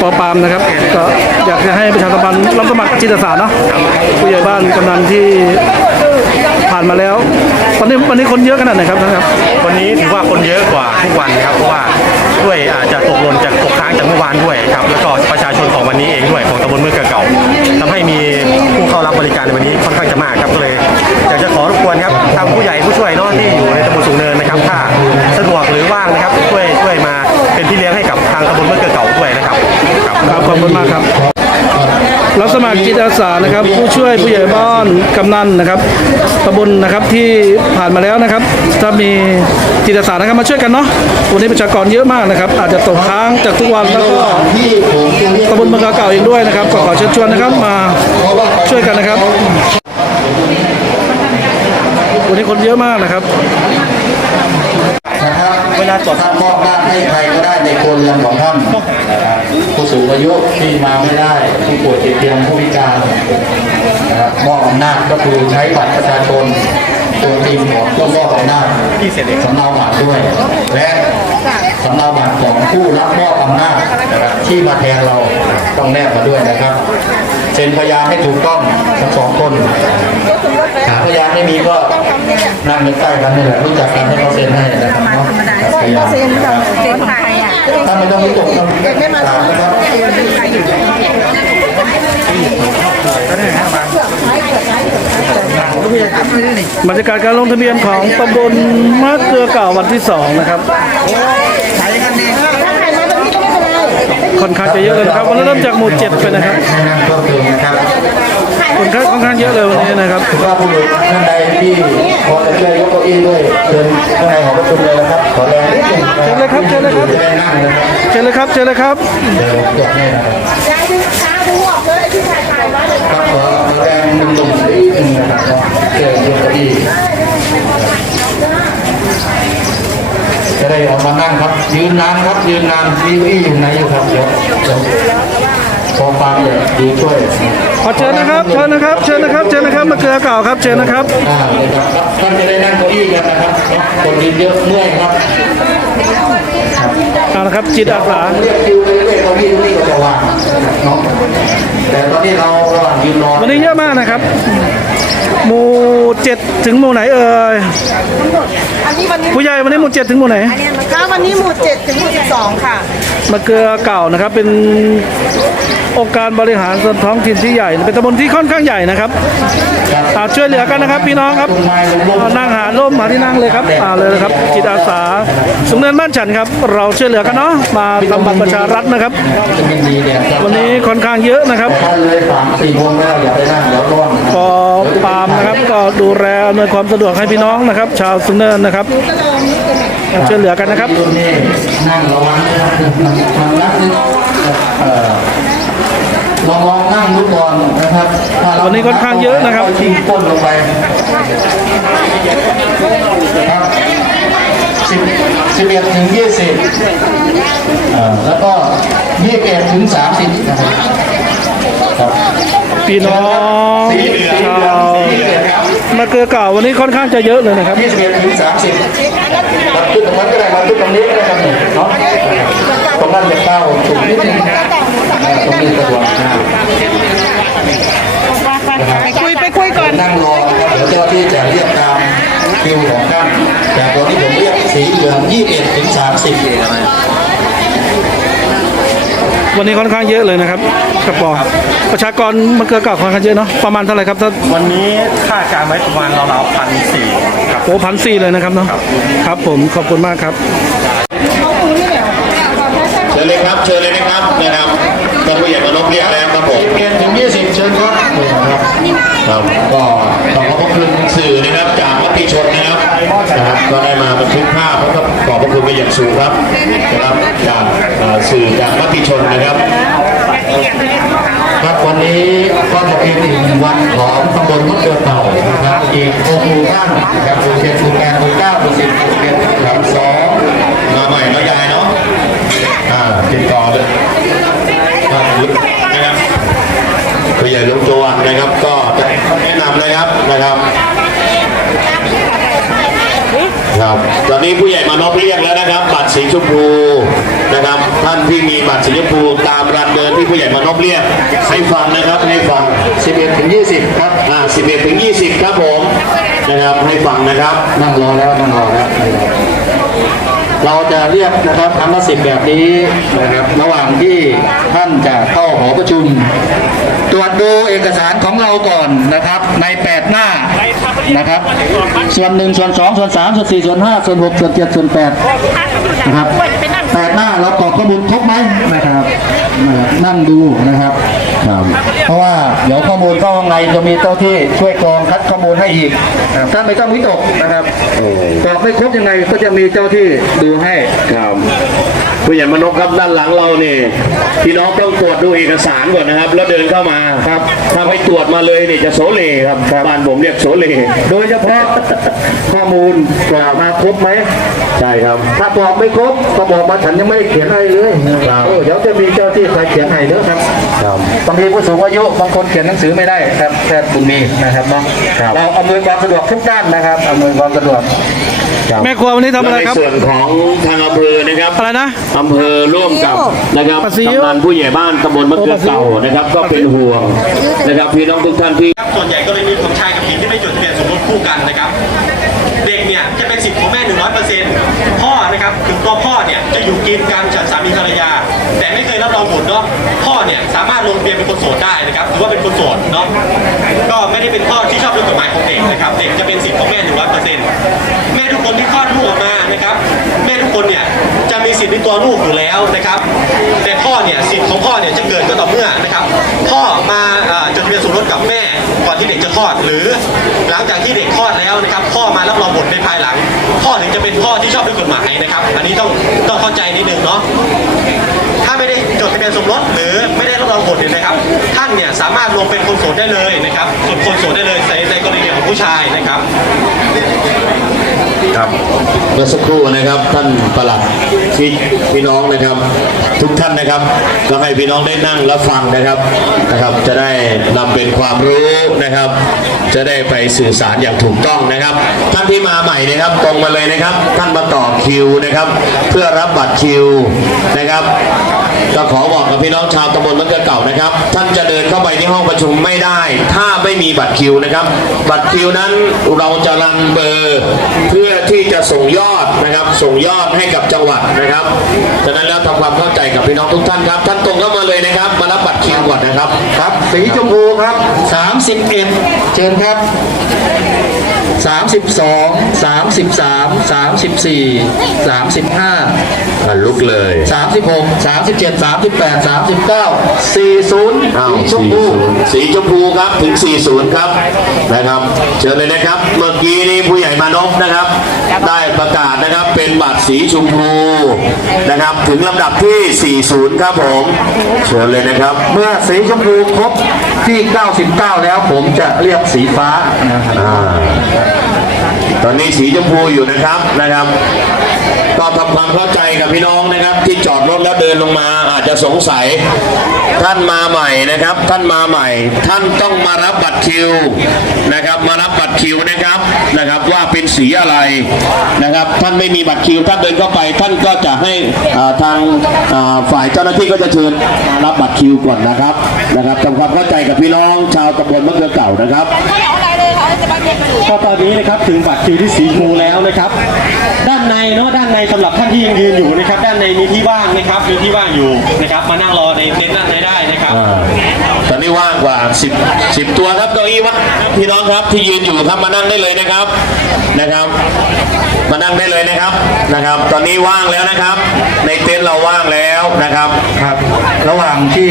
ปอปามนะครับ ก็อยากจะให้ประชาสัมพันธ์รับสมัครจิตอาสาเนาะผู้ใหญ่บ้านกำนันที่ผ่านมาแล้วตอนนี้วันนี้คนเยอะขนาดไหนครับท่านครับวันนี้ถือว่าคนเยอะกว่าทุกวันครับเพราะว่าด้วยอาจจะตกหล่นจากตกค้างจากเมื่อวานด้วยครับแล้วก็ประชาชนของวันนี้เองด้วยของตำบลเมืองเก่าทำให้มีผู้เข้ารับบริการในวันนี้ค่อนข้างจะมากครับก็เลยอยากจะขอรบกวนครับทางผู้ใหญ่ผู้ช่วยเนาะที่อยู่ในตำบลสูงเนินนะครับถ้าสะดวกหรือว่างนะครับช่วยช่วยมา เป็นพี่เลี้ยงให้กับทางตำบลเมืองเก่าด้วยนะครับครับครับขอบคุณมากครับรับสมัครจิตอาสานะครับ ผู้ช่วยผู้ใหญ่บ้านกำนันนะครับตำบลนะครับที่ผ่านมาแล้วนะครับ ถ้ามีจิตอาสานะครับมาช่วยกันเนาะวันนี้ประชากรเยอะมากนะครับ อาจจะตกค้างจากทุกวันแล้วก็ที่ผมจะเรียกตำบลเมืองเก่าเองด้วยนะครับก็ขอเชิญชวนนะครับมาช่วยกันนะครับ วันนี้คนเยอะมากนะครับ นะครับเวลาจดท่านมอบหน้าให้ใครก็ได้ในคนลำของท่านผู้สูงอายุที่มาไม่ได้ผู้ป่วยติดเตียงผู้พิการมอบอำนาจก็คือใช้บัตรประชาชนตัวจริงของมอบอำนาจสำเนาบัตรด้วย และสำเนาบัตรของผู้รับมอบอำนาจที่มาแทนเราต้องแนบมาด้วยนะครับ เซ็นพยานให้ถูกต้องทั้งสองคนหาพยานไม่มีก็นั่งใกล้ๆกันนี่แหละรู้จักกันให้เขาเซ็นให้นะครับเนาะพยานเซ็นกับเซ็นของใครอะถ้าไม่ต้องรู้ตกต้องถามนะครับบรรยากาศการลงทะเบียนของตำบลมะเกลือเก่าวันที่สองนะครับ ค่อนข้างจะเยอะเลยนะครับวันนี้เริ่มจากหมู่เจ็ดไปนะครับให้นั่งเพิ่มเติมนะครับคนข้างค่อนข้างเยอะเลยวันนี้นะครับถ้าผู้หญิงท่านใดที่พอจะช่วยยกเก้าอี้ด้วยเชิญข้างในหอประชุมเลยนะครับขอแรงนิดหนึงนะเชิญเลยครับเชิญเลยครับจะได้นั่งนะครับเชิญเลยครับเชิญเลยครับเดี๋ยวผมจดให้นะครับยายดูค้าดูออกเลยที่ถ่ายถ่ายไว้เลยครับขอแรงหนุ่มๆนิดหนึงนะครับเนาะเชิญยกเก้าอี้ จะได้ออกมานั่งครับ ยืนนานครับยืนนานมีเก้าอี้อยู่ไหนอยู่ครับเดี๋ยว พอฟังเดี๋ยวดูช่วยขอเชิญนะครับ เชิญนะครับ เชิญนะครับ เชิญนะครับมะเกลือเก่าครับ เชิญนะครับอ่าเลยครับท่านจะได้นั่งเก้าอี้กันนะครับเนาะคนยืนเยอะเมื่อยครับเอาละครับจิตอาสาเรียกคิวไปเรื่อยๆเก้าอี้ตรงนี้ก็จะว่างเนาะแต่ตอนนี้เราระหว่างยืนรอวันนี้เยอะมากนะครับหมู่เจ็ดถึงหมู่ไหนเอ่ยอันนี้วันนี้ผู้ใหญ่วันนี้หมู่เจ็ดถึงหมู่ไหนค่ะวันนี้หมู่เจ็ดถึงหมู่สิบสองค่ะมะเกลือเก่านะครับเป็น องค์การบริหารส่วนท้องถิ่นที่ใหญ่ เป็นตำบลที่ค่อนข้างใหญ่นะครับช่วยเหลือกันนะครับ พี่น้องครับนั่งหาร่มหาที่นั่งเลยครับอ่าเลยนะครับจิตอาสาสูงเนินบ้านฉันครับ เราช่วยเหลือกันเนาะมาทำบัตรประชารัฐนะครับ วันนี้ค่อนข้างเยอะนะครับท่านเลยสามสี่วงแล้วอปาล์มนะครับก็ดูแลอำนวยความสะดวกให้พี่น้องนะครับ ชาวสุนเนินนะครับช่วยเหลือกันนะครับนั่งระวังนะครับ ลองลองนั่งดูก่อนนะครับถ้าเราวันนี้ค่อนข้างเยอะนะครับทิ้งต้นลงไปครับสิบสิบเอ็ดถึงยี่สิบเอ่อแล้วก็ยี่สิบเอ็ดถึงสามสิบนะครับครับพี่น้องสีเหลืองชาว สีเหลืองครับมะเกลือเก่าวันนี้ค่อนข้างจะเยอะเลยนะครับยี่สิบเอ็ดถึงสามสิบมาขึ้นตรงนั้นก็ได้มาขึ้นตรงนี้ก็ได้ครับเนี่ยเนาะตรงนั้นจะเข้าถูกนิดนึงเออตรงนี้สะดวกนะไปคุยไปคุยก่อนนั่งรอนะครับเดี๋ยวเจ้าที่จะเรียกตามคิวของท่านแต่ตอนนี้ผมเรียกสีเหลืองยี่สิบเอ็ดถึงสามสิบวันนี้ค่อนข้างเยอะเลยนะครับ กระปอประชากรมะเกลือเก่าค่อนข้างเยอะเนาะประมาณเท่าไหร่ครับถ้าวันนี้คาดการณ์ไว้ประมาณราวๆพันสี่ครับโอ้พันสี่เลยนะครับเนาะครับผมขอบคุณมากครับเชิญเลยครับเชิญเลยนะครับนะครับท่านผู้ใหญ่มานพเรียกแล้วครับผมเอ็ดถึงยี่สิบเชิญครับครับครับก็ต้องขอบพระคุณสื่อนะครับจากมติชนนะครับนะครับก็ได้มาบันทึกภาพแล้วก็ขอบพระคุณไปอย่างสูงครับนะครับจากเอ่อสื่อจากมติชนนะครับครับวันนี้ก็จะเป็นอีกหนึ่งวันของตำบลมะเกลือเต่านะครับอีกหกหมู่บ้า นะครับหมู่เจ็ดหมู่แปดหมู่เก้าหมู่สิบหมู่สิบเอ็ดหมู่สิบสองมาใหม่เนาะยายเนาะอ่าติดต่อเลยครับนะครับผู้ใหญ่ลุงโจวนนะครับ ก็แนะนำนะครับนะครับครับตอนนี้ผู้ใหญ่มานพเรียกแล้วนะครับ บัตรสีชมพูนะครับ ท่านที่มีบัตรสีชมพูตามรันเดินที่ผู้ใหญ่มานพเรียกให้ฟังนะครับให้ฟัง 11ถึง20 ครับอ่า11ถึง20 ครับผม นะครับให้ฟังนะครับนั่งรอแล้วนั่งรอแล้วเราจะเรียกนะครับคำละสิบแบบนี้นะครับระหว่างที่ท่านจะเข้าหอประชุม ตรวจดูเอกสารของเราก่อนนะครับ ในแปดหน้านะครับ ส่วนหนึ่งส่วนสองส่วนสามส่วนสี่ส่วนห้าส่วนหกส่วนเจ็ดส่วนแปดนะครับแปดหน้าเรากรอกข้อมูลครบไหมนะครับนั่งดูนะครับ เพราะว่าเดี๋ยวข้อมูลเข้าข้างในจะมีเจ้าที่ช่วยกรองคัดข้อมูลให้อีกนะครับท่านไม่ต้องวิตกนะครับกรอกไม่ครบยังไงก็จะมีเจ้าที่ดูให้ครับ ผู้ใหญ่มนพครับด้านหลังเราเนี่ยพี่น้องต้องตรวจดูเอกสารก่อนนะครับ แล้วเดินเข้ามาครับถ้าไม่ตรวจมาเลยเนี่ยจะโสเลครับบ้านผมเรียกโสเลโดยเฉพาะข้อมูลกรอกมาครบไหมใช่ครับ ถ้ากรอกไม่ครบก็บอกมาฉันยังไม่ได้เขียนอะไรเลยครับเออเดี๋ยวจะมีเจ้าที่คอยเขียนให้เด้อครับครับบางทีผู้สูงอายุบางคนเขียนหนังสือไม่ได้ครับแพทย์บุญมีนะครับเนาะครับเราอำนวยความสะดวกทุกด้านนะครับอำนวยความสะดวก แม่ครัววันนี้ทำอะไรและครับในส่วนของทางอำเภอนะครับอะไรนะอำเภอร่วมกับนะครับปัสซิวกำนันผู้ใหญ่บ้านตำบลมะเขือเก่านะครับ ก็เป็นห่วงนะครับพี่น้องทุกท่านที่ครับส่วนใหญ่กรณีของชายกับหญิงที่ไม่จดทะเบียนสมรสคู่กันนะครับ เด็กเนี่ยจะเป็นสิทธิ์ของแม่100%พ่อนะครับถึงตัวพ่อเนี่ยจะอยู่กินกันฉันสามีภรรยา แต่ไม่เคยรับรองบุตรเนาะพ่อเนี่ยสามารถลงทะเบียนเป็นคนโสดได้นะครับถือว่าเป็นคนโสดเนาะก็ไม่ได้เป็นพ่อที่ชอบด้วยกฎหมายของเด็กนะครับเด็กจะเป็นสิทธิ์ของแม่100%แในตัวลูกอยู่แล้วนะครับ แต่พ่อเนี่ยสิทธิ์ของพ่อเนี่ยจะเกิดก็ต่อเมื่อนะครับ พ่อมาจดทะเบียนสมรสกับแม่ก่อนที่เด็กจะคลอดหรือ หลังจากที่เด็กคลอดแล้วนะครับ พ่อมารับรองบุตรในภายหลัง พ่อถึงจะเป็นพ่อที่ชอบด้วยกฎหมายนะครับ อันนี้ต้องต้องเข้าใจนิดนึงเนาะถ้าไม่ได้จดทะเบียนสมรสหรือไม่ได้รับรองบุตรเนี่ยนะครับ ท่านเนี่ยสามารถลงเป็นคนโสดได้เลยนะครับส่วนคนโสดได้เลยในในกรณีของผู้ชายนะครับ ครับเมื่อสักครู่นะครับท่านประหลัดพี่พี่น้องนะครับ ทุกท่านนะครับก็ให้พี่น้องได้นั่งรับฟังนะครับนะครับ จะได้นำเป็นความรู้นะครับ จะได้ไปสื่อสารอย่างถูกต้องนะครับ ท่านที่มาใหม่นะครับตรงมาเลยนะครับ ท่านมาต่อคิวนะครับ เพื่อรับบัตรคิวนะครับก็ขอบอกกับพี่น้องชาวตำบลมะเขือเก่านะครับ ท่านจะเดินเข้าไปที่ห้องประชุมไม่ได้ ถ้าไม่มีบัตรคิวนะครับ บัตรคิวนั้นเราจะรันเบอร์เพื่อที่จะส่งยอดนะครับ ส่งยอดให้กับจังหวัดนะครับฉะนั้นแล้วทำความเข้าใจกับพี่น้องทุกท่านครับ ท่านตรงเข้ามาเลยนะครับ มารับบัตรคิวก่อนนะครับครับสีชมพูครับ 31 เชิญครับครับ 32 33 34 35ลุกเลย 36 37 38 39 40อ้าวสีชมพู40สีชมพูครับถึง 40 ครับนะครับ เชิญเลยนะครับ เมื่อกี้นี้ผู้ใหญ่มานพนะครับ ได้ประกาศนะครับเป็นบัตรสีชมพูนะครับ ถึงลำดับที่ 40 ครับผม เชิญเลยนะครับ เมื่อสีชมพูครบที่ 99 แล้วผมจะเรียกสีฟ้านะครับ อ่า ตอนนี้สีชมพูอยู่นะครับนะครับก็ทำความเข้าใจกับพี่น้องนะครับ ที่จอดรถแล้วเดินลงมาอาจจะสงสัย ท่านมาใหม่นะครับ ท่านมาใหม่ ท่านต้องมารับบัตรคิวนะครับ มารับบัตรคิวนะครับนะครับ ว่าเป็นสีอะไรนะครับ ท่านไม่มีบัตรคิวท่านเดินเข้าไป ท่านก็จะให้ทางฝ่ายเจ้าหน้าที่ก็จะเชิญมารับบัตรคิวก่อนนะครับนะครับทำความเข้าใจกับพี่น้องชาวตำบลมะเขือเก่านะครับ ก็ตอนนี้นะครับถึงบัตรคิวที่สีชมพูแล้วนะครับ ด้านในเนาะด้านในสำหรับท่านที่ยังยืนอยู่นะครับ ด้านในมีที่ว่างนะครับมีที่ว่างอยู่นะครับ มานั่งรอในเต็นท์ด้านในได้นะครับ กว่า 10 10 ตัวครับเก้าอี้ว่างพี่น้องครับที่ยืนอยู่ครับมานั่งได้เลยนะครับนะครับ มานั่งได้เลยนะครับนะครับ ตอนนี้ว่างแล้วนะครับ ในเต็นท์เราว่างแล้วนะครับครับ ระหว่างที่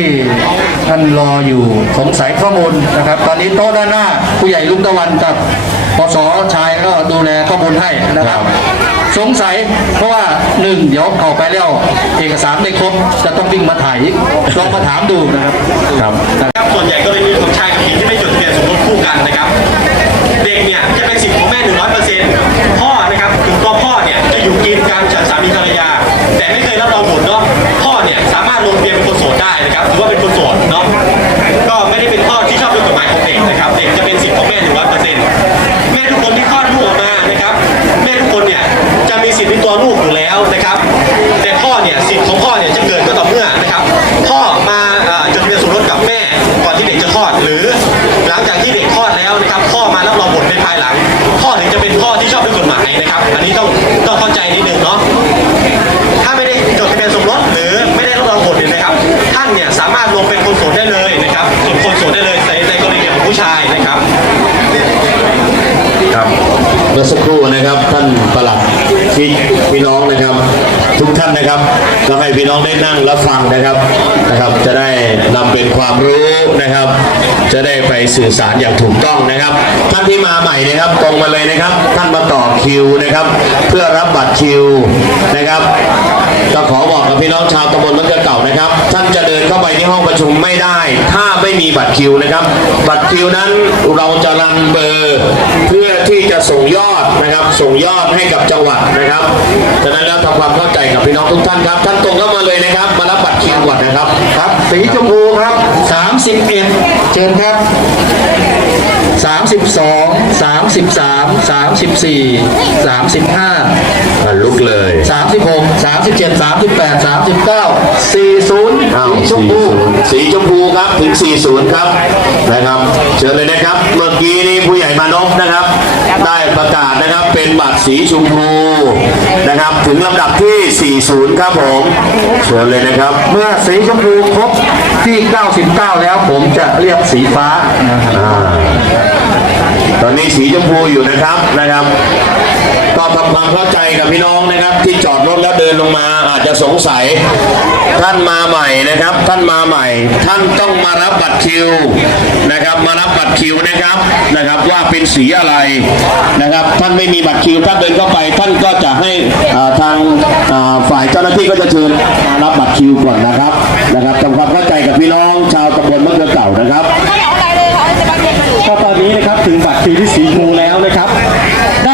ท่านรออยู่สงสัยข้อมูลนะครับ ตอนนี้โต๊ะด้านหน้าผู้ใหญ่ลุงตะวันกับปสชายก็ดูแลข้อมูลให้นะครับ สงสัยเพราะว่าหนึ่งเดี๋ยวเข้าไปแล้ว เอกสารไม่ครบจะต้องวิ่งมาถ่ายอีกลองมาถามดูนะครับ ครับครับ ส่วนใหญ่กรณีของชายกับหญิงที่ไม่จดทะเบียนสมรสคู่กันนะครับ นี้ต้องต้องเข้าใจนิดนึ่งเนาะถ้าไม่ได้จดทะเบียนสมรสหรือไม่ได้รับรองบุตรเนี่ยนะครับ ท่านเนี่ยสามารถลงเป็นคนโสดได้เลยนะครับส่วนคนโสดได้เลยในในกรณีของผู้ชายนะครับ ครับเมื่อสักครู่นะครับท่านประหลัด ที่พี่น้องนะครับ ทุกท่านนะครับก็ให้พี่น้องได้นั่งรับฟังนะครับนะครับ จะได้นำเป็นความรู้นะครับ จะได้ไปสื่อสารอย่างถูกต้องนะครับ ท่านที่มาใหม่นะครับตรงมาเลยนะครับ ท่านมาต่อคิวนะครับ เพื่อรับบัตรคิวนะครับก็ขอบอกกับพี่น้องชาวตำบลมะเขือเก่านะครับ ท่านจะเดินเข้าไปที่ห้องประชุมไม่ได้ บัตรคิวนะครับ บัตรคิวนั้นเราจะรันเบอร์เพื่อที่จะส่งยอดนะครับ ส่งยอดให้กับจังหวัดนะครับฉะนั้นแล้วทำความเข้าใจกับพี่น้องทุกท่านครับท่านตรงเข้ามาเลยนะครับ มารับบัตรคิวก่อนนะครับครับสีชมพูครับ31เชิญครับ32 33 34 35ลุกเลย 36 37 38 39 40อ้าวสีชมพู40สีชมพูครับถึง 40ครับนะครับ เชิญเลยนะครับ เมื่อกี้นี้ผู้ใหญ่มานพนะครับ ได้ประกาศนะครับเป็นบัตรสีชมพูนะครับ ถึงลำดับที่ 40 ครับผม เชิญเลยนะครับ เมื่อสีชมพูครบที่ 99 แล้วผมจะเรียกสีฟ้านะครับอ่าตอนนี้สีชมพูอยู่นะครับนะครับ ก็ทำความเข้าใจกับพี่น้องนะครับ ที่จอดรถแล้วเดินลงมาอาจจะสงสัย ท่านมาใหม่นะครับ ท่านมาใหม่ ท่านต้องมารับบัตรคิวนะครับ มารับบัตรคิวนะครับนะครับว่าเป็นสีอะไรนะครับ ท่านไม่มีบัตรคิวท่านเดินเข้าไป ท่านก็จะให้ทางฝ่ายเจ้าหน้าที่ก็จะเชิญมารับบัตรคิวก่อนนะครับนะครับทำความเข้าใจกับพี่น้องชาวตำบลมะเขือเก่านะครับก็ตอนนี้นะครับถึงบัตรคิวที่สีชมพูแล้วนะครับ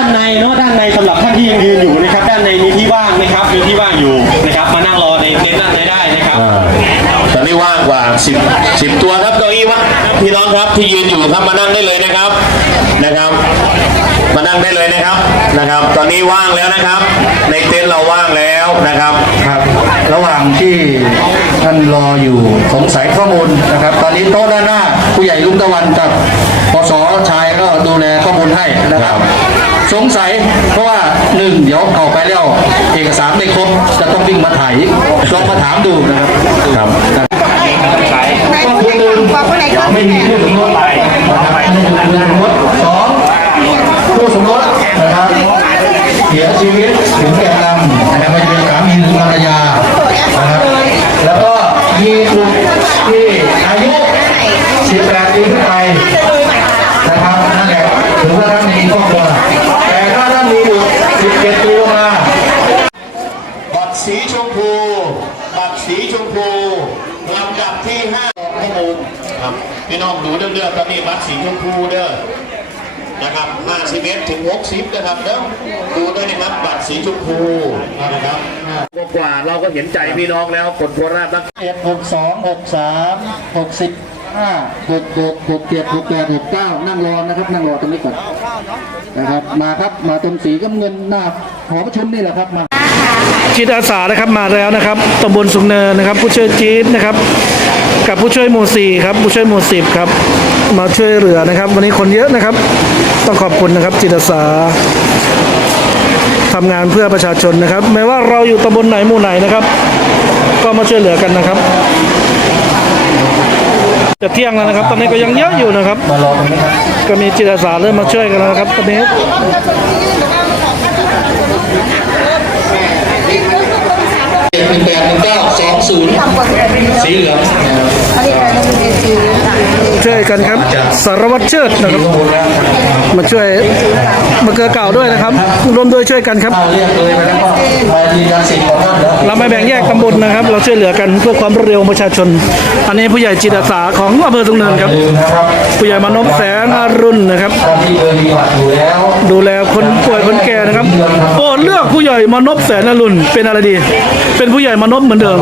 านในเนาะด้านในสำหรับท่านที่ยังยืนอยู่นะครับ ด้านในมีที่ว่างนะครับมีที่ว่างอยู่นะครับ มานั่งรอในเต็นท์ด้านในได้นะครับตอนนี้ว่างกว่า10 10ตัวครับเก้าอี้ว่างครับพี่น้องครับที่ยืนอยู่ครับมานั่งได้เลยนะครับนะครับ มานั่งได้เลยนะครับนะครับ ตอนนี้ว่างแล้วนะครับ ในเต็นท์เราว่างแล้วนะครับครับ ระหว่างที่ท่านรออยู่สงสัยข้อมูลนะครับ ตอนนี้โต๊ะด้านหน้าผู้ใหญ่ลุงตะวันกับปสชายก็ดูแลข้อมูลให้นะครับ สงสัยเพราะว่าหนึ่งเดี๋ยวเข้าไปแล้วเอกสารไม่ครบจะต้องวิ่งมาถ่ายลองมาถามดูนะครับครับไหนผู้ใหญ่บอกผู้ไหนก่อนไม่มีผู้สมรสนะครับไม่มีผู้สมรสสองผู้สมรสนะครับเสียชีวิตถึงแก่กรรมนะครับไม่เป็นสามีหรือภรรยานะครับแล้วก็ มีบุตรที่อายุ 18 ปีขึ้นไปนะครับนั่นแหละถือว่าท่านมีครอบครัวแต่ถ้าท่านมีบุตร17 ปีลงมาบัตรสีชมพู บัตรสีชมพูลำดับที่5ข้อมูลครับพี่น้องดูเด้อๆตอนนี้บัตรสีชมพูเด้อ นะครับ51ถึง60นะครับเด้อดูด้วยนะครับบัตรสีชมพูนะครับกว่าเราก็เห็นใจพี่น้องแล้วคนโคราชรักเจ็ดหกสองหกสามหกสิบห้าหกหกหกเจ็ดหกแปดหกเก้านั่งรอนะครับ นั่งรอตรงนี้ก่อนนะครับ มาครับมาตรงสีกับเงินหน้าหอประชุมนี่แหละครับมาจิตอาสานะครับมาแล้วนะครับตำบลสุงเนินนะครับ ผู้ช่วยจี๊ดนะครับ กับผู้ช่วยหมู่สี่ครับผู้ช่วยหมู่สิบครับ มาช่วยเหลือนะครับ วันนี้คนเยอะนะครับ ต้องขอบคุณนะครับ จิตอาสาทำงานเพื่อประชาชนนะครับ ไม่ว่าเราอยู่ตำบลไหนหมู่ไหนนะครับ ก็มาช่วยเหลือกันนะครับจะเที่ยงแล้วนะครับ ตอนนี้ก็ยังเยอะอยู่นะครับมารอตรงนี้ครับก็มีจิตอาสาเริ่มมาช่วยกันแล้วนะครับ ตอนนี้เจ็ดหนึ่งแปดหนึ่งเก้าสองศูนย์ สีเหลือง ช่วยกันครับสารวัตรเชิดนะครับมาช่วยมาเกลือเก่าด้วยนะครับร่วมด้วยช่วยกันครับเราไม่แบ่งแยกตำบลนะครับ เราช่วยเหลือกันเพื่อความรวดเร็วประชาชน อันนี้ผู้ใหญ่จิตอาสาของอำเภอสุงเนินครับลืมนครับ ผู้ใหญ่มานพแสนอรุณนะครับ ดูแลคนป่วยคนแก่นะครับโปรดเลือกผู้ใหญ่มานพแสนอรุณเป็นอะไรดี เป็นผู้ใหญ่มานพเหมือนเดิม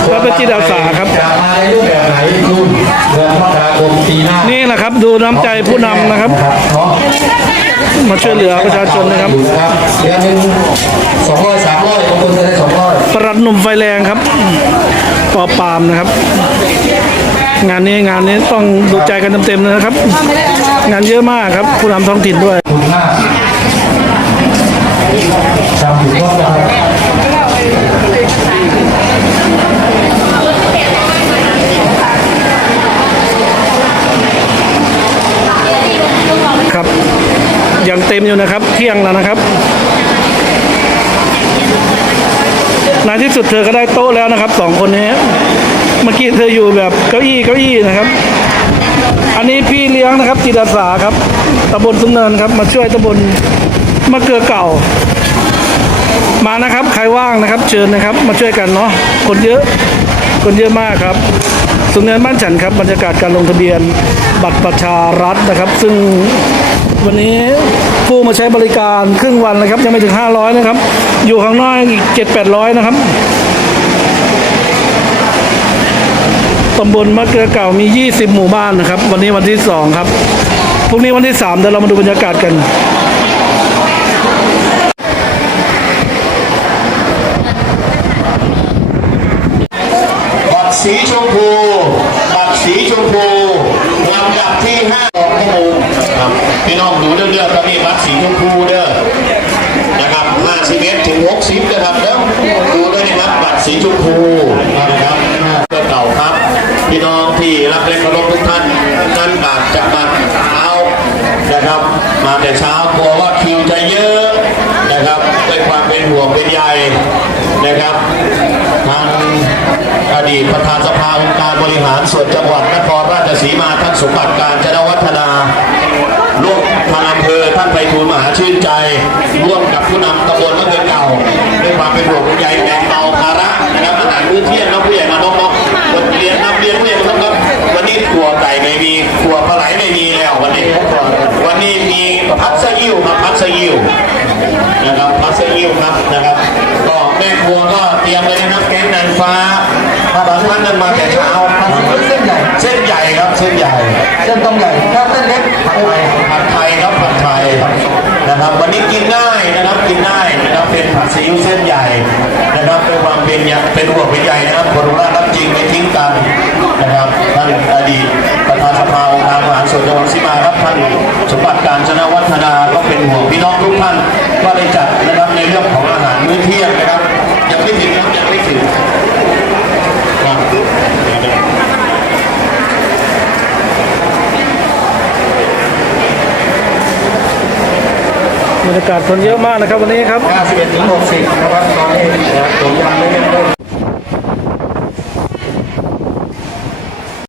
ครับแล้วเป็นจิตอาสาครับ จะมาในรูปแบบไหนคุณเดือนมกราคมปีหน้านี่แหละครับดูน้ำใจผู้นำนะครับ เนาะมาช่วยเหลือประชาชนนะครับ เดือนหนึ่งสองร้อยสามร้อยบางคนจะได้สองร้อยประหลัดหนุ่มไฟแรงครับปอปามนะครับ งานนี้งานนี้ต้องดูใจกันเต็มๆนะครับ งานเยอะมากครับผู้นำท้องถิ่นด้วย คุณมากจำถูกต้องนะ มอยู่นะครับ เที่ยงแล้วนะครับในที่สุดเธอก็ได้โต๊ะแล้วนะครับสองคนนี้เมื่อกี้เธออยู่แบบเก้าอี้เก้าอี้นะครับ อันนี้พี่เลี้ยงนะครับจิตอาสาครับตำบลสุนเนินครับ มาช่วยตำบลมะเกลือเก่า มานะครับใครว่างนะครับ เชิญนะครับ มาช่วยกันเนาะคนเยอะคนเยอะมากครับสุนเนินบ้านฉันครับบรรยากาศการลงทะเบียนบัตรประชารัฐนะครับ ซึ่งวันนี้ ผู้มาใช้บริการครึ่งวันนะครับ ยังไม่ถึง 500 นะครับ อยู่ข้างนอกอีก 7-800 นะครับตำบลมะเกลือเก่ามี 20 หมู่บ้านนะครับ วันนี้วันที่ 2 ครับพรุ่งนี้วันที่ 3 เดี๋ยวเรามาดูบรรยากาศกันบัตรสีชมพูบัตรสีชมพูลำดับที่ห้าสองชั่วโมงครับ พี่น้องดูเรื่องๆครับนี่บัตรสีชมพูเด้อนะครับ51ถึง60นะครับเด้อดูด้วยนะครับบัตรสีชมพูนะครับเพื่อเก่าครับ พี่น้องที่รักและเคารพทุกท่านนั่นอาจจะมาเช้านะครับ มาแต่เช้ากลัวว่าคิวจะเยอะนะครับด้วยความเป็นห่วงเป็นใยนะครับทางอดีตประธานสภาองค์การบริหารส่วนจังหวัดนครราชสีมาท่านสมบัติการจนวัฒนา ร่วมทางอำเภอท่านไปทูลมหาชื่นใจ ร่วมกับผู้นำตำบลอำเขือเก่าด้วยความเป็นห่วงเป็นใยแบ่งเบาภาระนะครับอาหารมื้อเที่ยงน้องผู้ใหญ่มาน้องๆวันเรียนนับเรียนผู้ใหญ่มาน้องๆวันนี้ขัวไก่ไม่มีขัวปลาไหลไม่มีแล้ววันนี้ วันนี้มีพัดสะอิ่วมาพัดสะอิ่ว นะครับพัสยิวครับนะครับ ก็แม่ครัวก็เตรียมเลยนะครับแกงนางฟ้าบางท่านนั้นมาแต่เช้าเส้นใหญ่ เส้นใหญ่ครับเส้นใหญ่ เส้นต้องใหญ่ถ้าเส้นเล็กผัดไทยผัดไทยครับผัดไทยนะครับ วันนี้กินง่ายนะครับกินง่ายนะครับเป็นผัดซีอิ๊วเส้นใหญ่นะครับเป็นความเป็นใยเป็นห่วงเป็นใยนะครับคนรักน้ำจริงไม่ทิ้งกันนะครับท่านอดีตประธานสภาองค์การบริหารส่วนจังหวัดศรีมาครับท่านสมบัติการชนะวัฒนาก็เป็นห่วงพี่น้องทุกท่านก็ได้จัดนะครับในเรื่องของอาหารมื้อเที่ยงนะครับยังไม่ถึงครับยังไม่ถึงครับบรรยากาศคนเยอะมากนะครับวันนี้ครับ 51ถึง60นะครับตอนนี้นะครับผมยังไม่ได้